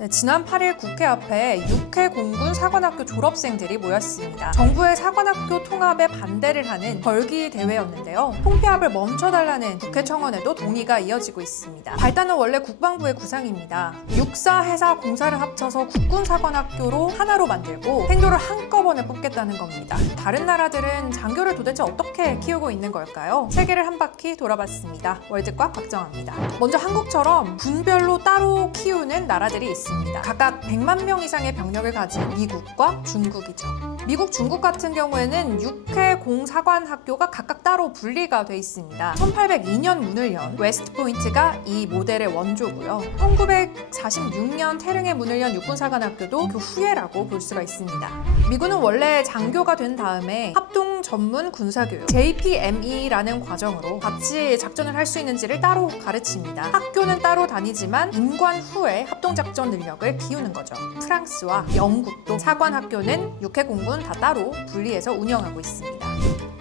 네, 지난 8일 국회 앞에 6회 공군 사관학교 졸업생들이 모였습니다. 정부의 사관학교 통합에 반대를 하는 벌기 대회였는데요. 통폐합을 멈춰달라는 국회 청원에도 동의가 이어지고 있습니다. 발단은 원래 국방부의 구상입니다. 육사, 해사, 공사를 합쳐서 국군 사관학교로 하나로 만들고 생도를 한꺼번에 뽑겠다는 겁니다. 다른 나라들은 장교를 도대체 어떻게 키우고 있는 걸까요? 세계를 한 바퀴 돌아봤습니다. 월드과 박정아입니다. 먼저 한국처럼 군별로 따로 키우는 나라들이 있습니다. 각각 100만 명 이상의 병력을 가진 미국과 중국이죠. 미국, 중국 같은 경우에는 6회 공사관학교가 각각 따로 분리가 돼 있습니다. 1802년 문을 연 웨스트포인트가 이 모델의 원조고요. 1946년 태릉의 문을 연 육군사관학교도 그 후예라고 볼 수가 있습니다. 미군은 원래 장교가 된 다음에 합동 전문 군사교육 JPME라는 과정으로 같이 작전을 할 수 있는지를 따로 가르칩니다. 학교는 따로 다니지만 임관 후에 합동작전 능력을 키우는 거죠. 프랑스와 영국도 사관학교는 6회 공군 다 따로 분리해서 운영하고 있습니다.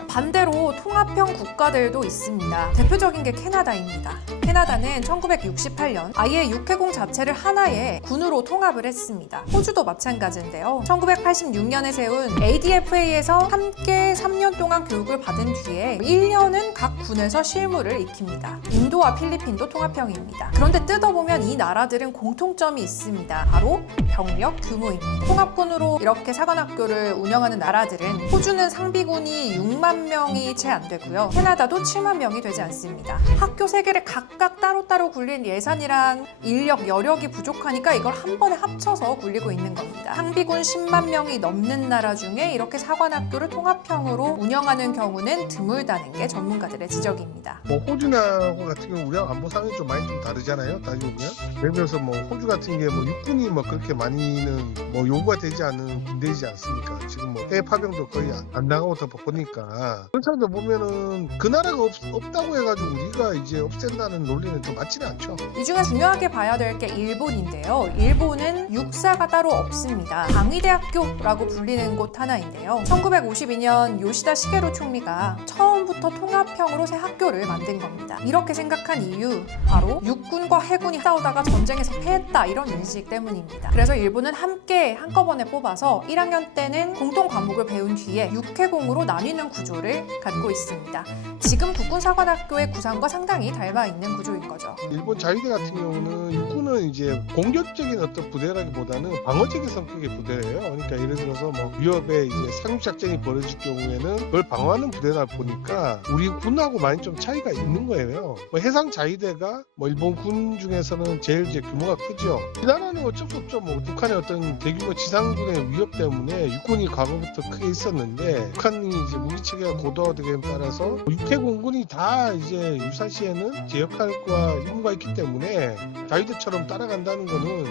반대로 통합형 국가들도 있습니다. 대표적인 게 캐나다입니다. 캐나다는 1968년 아예 육해공 자체를 하나의 군으로 통합을 했습니다. 호주도 마찬가지인데요. 1986년에 세운 ADFA에서 함께 3년 동안 교육을 받은 뒤에 1년은 각 군에서 실무를 익힙니다. 인도와 필리핀도 통합형입니다. 그런데 뜯어보면 이 나라들은 공통점이 있습니다. 바로 병력 규모입니다. 통합군으로 이렇게 사관학교를 운영하는 나라들은 호주는 상비군이 6만 명이 채 안 되고요. 캐나다도 7만 명이 되지 않습니다. 학교 3개를 각각 따로따로 굴린 예산이랑 인력, 여력이 부족하니까 이걸 한 번에 합쳐서 굴리고 있는 겁니다. 상비군 10만 명이 넘는 나라 중에 이렇게 사관학교를 통합형으로 운영하는 경우는 드물다는 게 전문가들의 지적입니다. 호주나 같은 경우 우리랑 안보 상황이 좀 많이 좀 다르잖아요. 따지보면 예를 들어서 호주 같은 게 육군이 육군이 많이는 요구가 되지 않는 군대이지 않습니까? 지금 해외 파병도 거의 안 나가고 더 보니까 그런 사람들 보면은 그 나라가 없다고 해가지고 우리가 이제 없앤다는 논리는 좀 맞지는 않죠. 이 중에 중요하게 봐야 될 게 일본인데요. 일본은 육사가 따로 없습니다. 방위대학교라고 불리는 곳 하나인데요. 1952년 요시다 시게루 총리가 처음부터 통합형으로 새 학교를 만든 겁니다. 이렇게 생각한 이유 바로 육군과 해군이 싸우다가 전쟁에서 패했다 이런 인식 때문입니다. 그래서 일본은 함께 한꺼번에 뽑아서 1학년 때는 공통 과목을 배운 뒤에 육해공으로 나뉘는 구조를 갖고 있습니다. 지금 국군사관학교의 구상과 상당히 닮아 있는 구조인 거죠. 일본 자위대 같은 경우는 육군은 이제 공격적인 어떤 부대라기보다는 방어적인 성격의 부대예요. 그러니까 예를 들어서 위협에 이제 상륙작전이 벌어질 경우에는 그걸 방어하는 부대다 보니까 우리 군하고 많이 좀 차이가 있는 거예요. 해상 자위대가 일본 군 중에서는 제일 이제 규모가 크죠. 이 나라는 어쩔 수 없죠. 북한의 어떤 대규모 지상군의 위협 때문에 육군이 과거부터 크게 있었는데 북한이 이제 무기 체계가 고도화되기에 따라서 육해 공군이 다 이제 유사시에는 제 역할과 임무가 있기 때문에 자위대처럼 따라간다는 거는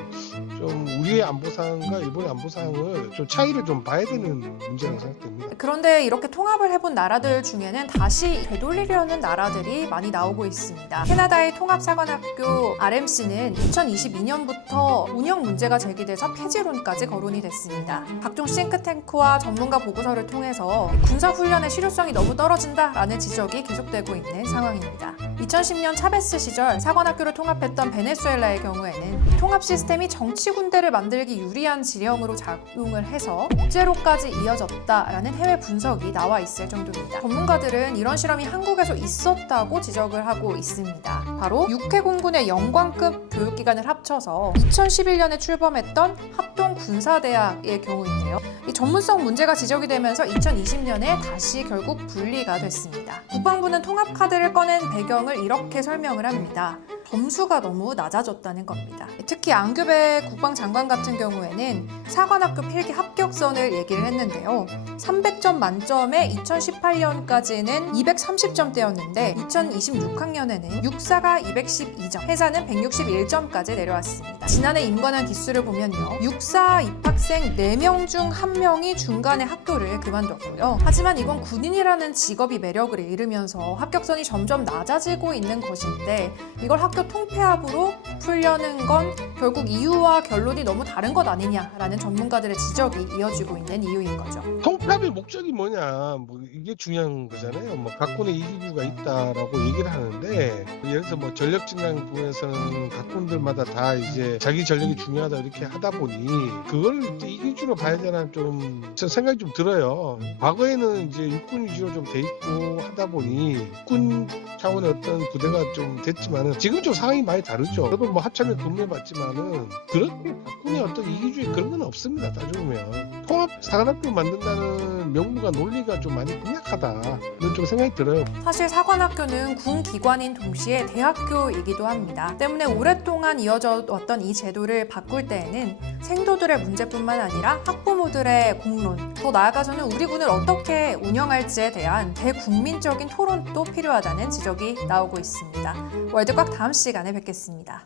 좀 우리의 안보 상황과 일본의 안보 상황을 좀 차이를 좀 봐야 되는 문제라고 생각됩니다. 그런데 이렇게 통합을 해본 나라들 중에는 다시 되돌리려는 나라들이 많이 나오고 있습니다. 캐나다의 통합사관학교 RMC는 2022년부터 운영 문제가 제기돼서 폐지론까지 거론이 됐습니다. 각종 싱크탱크와 전문가 보고서를 통해서 군사훈련의 실효성이 너무 떨어진다라는 지적이 계속되고 있는 상황입니다. 2010년 차베스 시절 사관학교를 통합했던 베네수엘라의 경우에는 통합 시스템이 정치 군대를 만들기 유리한 지령으로 작용을 해서 국제로까지 이어졌다라는 해외 분석이 나와 있을 정도입니다. 전문가들은 이런 실험이 한국에서 있었다고 지적을 하고 있습니다. 바로 육해 공군의 영광급 교육기관을 합쳐서 2011년에 출범했던 합동군사대학의 경우인데요. 이 전문성 문제가 지적이 되면서 2020년에 다시 결국 분리가 됐습니다. 국방부는 통합 카드를 꺼낸 배경을 이렇게 설명을 합니다. 점수가 너무 낮아졌다는 겁니다. 특히 안규배 국방장관 같은 경우에는 사관학교 필기 합격선을 얘기를 했는데요. 300점 만점에 2018년까지는 230점대였는데 2026학년에는 육사가 212점, 해사는 161점까지 내려왔습니다. 지난해 임관한 기수를 보면요. 육사 입학생 4명 중 1명이 중간에 학교를 그만뒀고요. 하지만 이건 군인이라는 직업이 매력을 잃으면서 합격선이 점점 낮아지고 있는 것인데 이걸 학교 통폐합으로 풀려는 건 결국 이유와 결론이 너무 다른 것 아니냐라는 없다는 전문가들의 지적이 이어지고 있는 이유인 거죠. 통합의 목적이 뭐냐, 뭐 이게 중요한 거잖아요. 뭐 각군의 이기주가 있다라고 얘기를 하는데, 예를 들어서 뭐 전력 증강 부분에서는 각군들마다 다 이제 자기 전력이 중요하다 이렇게 하다 보니 그걸 이제 이기주로 봐야 되나 좀 생각이 좀 들어요. 과거에는 이제 육군 위주로 좀 돼 있고 하다 보니 육군 차원의 어떤 부대가 좀 됐지만은 지금 좀 상황이 많이 다르죠. 저도 뭐 합참에 근무해봤지만은 그렇게 각군의 어떤 이기주의 그런 건 없습니다. 따져보면 통합 사관학교 만든다는 명분과 논리가 좀 많이 빈약하다 이런 좀 생각이 들어요. 사실 사관학교는 군 기관인 동시에 대학교이기도 합니다. 때문에 오랫동안 이어져 왔던 이 제도를 바꿀 때에는 생도들의 문제뿐만 아니라 학부모들의 공론, 더 나아가서는 우리 군을 어떻게 운영할지에 대한 대국민적인 토론도 필요하다는 지적이 나오고 있습니다. 월드꽉 다음 시간에 뵙겠습니다.